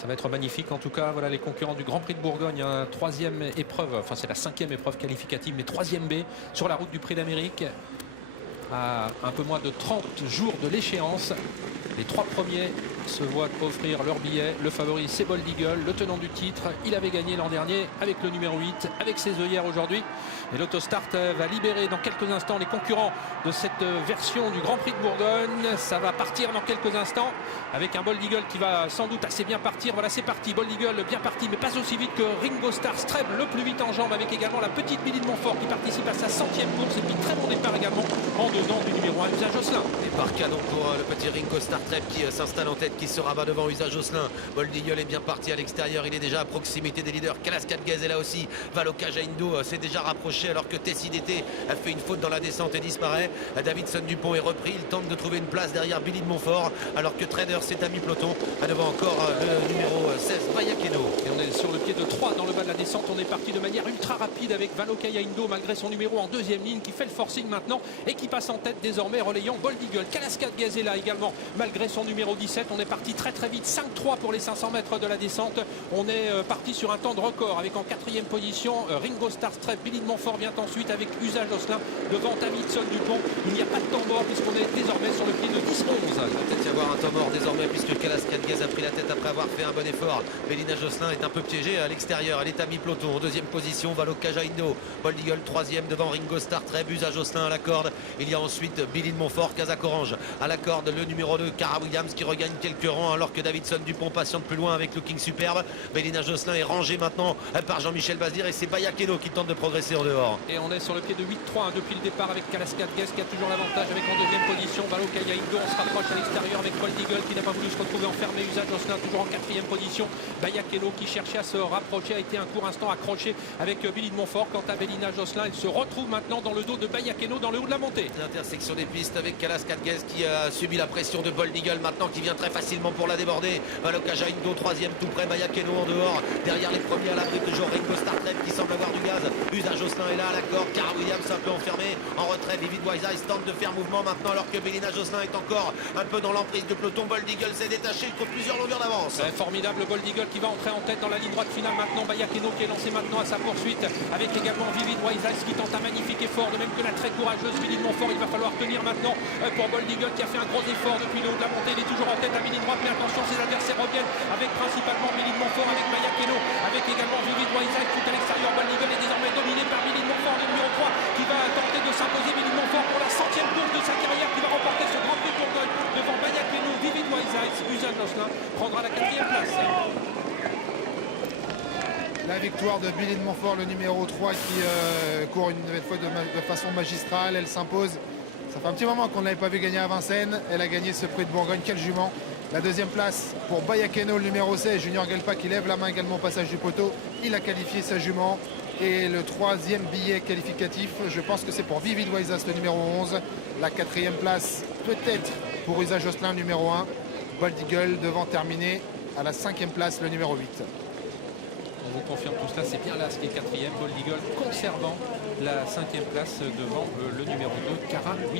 Ça va être magnifique en tout cas. Voilà les concurrents du Grand Prix de Bourgogne. Hein, troisième épreuve, enfin c'est la cinquième épreuve qualificative, mais troisième B sur la route du Prix d'Amérique. À un peu moins de 30 jours de l'échéance. Les trois premiers se voient offrir leur billet. Le favori, c'est Bold Eagle, le tenant du titre. Il avait gagné l'an dernier avec le numéro 8, avec ses œillères aujourd'hui. Et l'Autostart va libérer dans quelques instants les concurrents de cette version du Grand Prix de Bourgogne. Ça va partir dans quelques instants avec un Bold Eagle qui va sans doute assez bien partir. Voilà, c'est parti. Bold Eagle bien parti, mais pas aussi vite que Ringo Starr Streb, le plus vite en jambes, avec également la petite Billy de Montfort qui participe à sa 100e course. Et puis très bon départ également en dedans du numéro 1, Usain Josselin. Et par canon pour le petit Ringo Starr Treb qui s'installe en tête, qui se rabat devant Usain Josselin. Bold Eagle est bien parti à l'extérieur, il est déjà à proximité des leaders. Kalaskat Gaz est là aussi. Valoka Jaindo s'est déjà rapproché alors que Tessie d'été a fait une faute dans la descente et disparaît. Davidson Dupont est repris, il tente de trouver une place derrière Billy de Montfort alors que Trader s'est à mi-peloton. À devant encore le numéro 16, Bayakeno. Et on est sur le pied de 3 dans le bas de la descente. On est parti de manière ultra rapide avec Valoka Jaindo malgré son numéro en deuxième ligne qui fait le forcing maintenant et qui passe en tête désormais relayant Bold Eagle. Kalaskat Gaz est là également malgré son numéro 17. On est parti très très vite, 5-3 pour les 500 mètres de la descente. On est parti sur un temps de record avec en quatrième position Ringo Starr Streb. Billy de Montfort vient ensuite avec Usain Josselin devant Davidson Dupont. Il n'y a pas de temps mort puisqu'on est désormais sur le pied de 10-11. Il va peut-être y avoir un temps mort désormais puisque Kalaskat Gaz a pris la tête après avoir fait un bon effort. Bélina Josselin est un peu piégée à l'extérieur. Elle est à mi-peloton. En deuxième position, Valoka Jaindo. Bold Eagle troisième devant Ringo Starr Streb. Usain Josselin à la corde. Il y a ensuite Billy de Montfort, Kazakh Orange à la corde. Le numéro 2, Cara Williams qui regagne quelques rangs alors que Davidson Dupont patiente plus loin avec Looking Superbe. Bélina Josselin est rangé maintenant par Jean-Michel Bazir et c'est Bayakeno qui tente de progresser en dehors. Et on est sur le pied de 8-3 depuis le départ avec Kalaskat Gaz qui a toujours l'avantage avec en deuxième position Valoka Jaindo. On se rapproche à l'extérieur avec Bold Eagle qui n'a pas voulu se retrouver enfermé. Usain Josselin toujours en quatrième position. Bayakeno qui cherchait à se rapprocher a été un court instant accroché avec Billy de Montfort. Quant à Bélina Josselin, il se retrouve maintenant dans le dos de Bayakeno dans le haut de la montée. L'intersection des pistes avec Kalaskat Gaz qui a subi la pression de Bold Eagle maintenant qui vient très facilement pour la déborder. Valoka Jaindo troisième tout près, Bayakeno en dehors. Derrière les premiers à l'abri toujours Ringo Starr Treb qui semble avoir du gaz. Usain Josselin est là à la corde. Cara Williams un peu enfermé en retrait. Vivid Wise Eyes tente de faire mouvement maintenant alors que Bélina Josselin est encore un peu dans l'emprise de peloton. Bold Eagle s'est détaché, il trouve plusieurs longueurs d'avance. Formidable Bold Eagle qui va entrer en tête dans la ligne droite finale maintenant. Bayakeno qui est lancé maintenant à sa poursuite avec également Vivid Wise Eyes qui tente un magnifique effort, de même que la très courageuse Billy de Montfort. Il va falloir tenir maintenant pour Bold Eagle qui a fait un gros effort depuis le haut de la montée. Il est toujours en tête à ligne droite, mais attention, ses adversaires reviennent avec principalement Billy de Montfort, avec Bayakeno, avec également Vivid Wise Eyes tout à l'extérieur. Bold Eagle est désormais dominé par Billy de Montfort, le numéro 3 qui va tenter de s'imposer. Billy de Montfort pour la 100e course de sa carrière qui va remporter ce Grand Prix de Bourgogne devant Bayakeno. Vivid Wise Eyes, Usain Josselin prendra la 4e place. La victoire de Billy de Montfort, le numéro 3 qui court une nouvelle fois de façon magistrale. Elle s'impose. Ça fait un petit moment qu'on ne l'avait pas vu gagner à Vincennes. Elle a gagné ce prix de Bourgogne. Quel jument. La deuxième place pour Bayakeno, le numéro 16. Junior Gelpa qui lève la main également au passage du poteau. Il a qualifié sa jument. Et le troisième billet qualificatif, je pense que c'est pour Vivid Wise Eyes, le numéro 11. La quatrième place peut-être pour Usain Josselin, numéro 1. Bold Eagle devant terminer à la 5e place, le numéro 8. On vous confirme tout cela, c'est bien là ce qui est 4e. Bold Eagle conservant la 5e place devant le numéro 2, Cara Williams.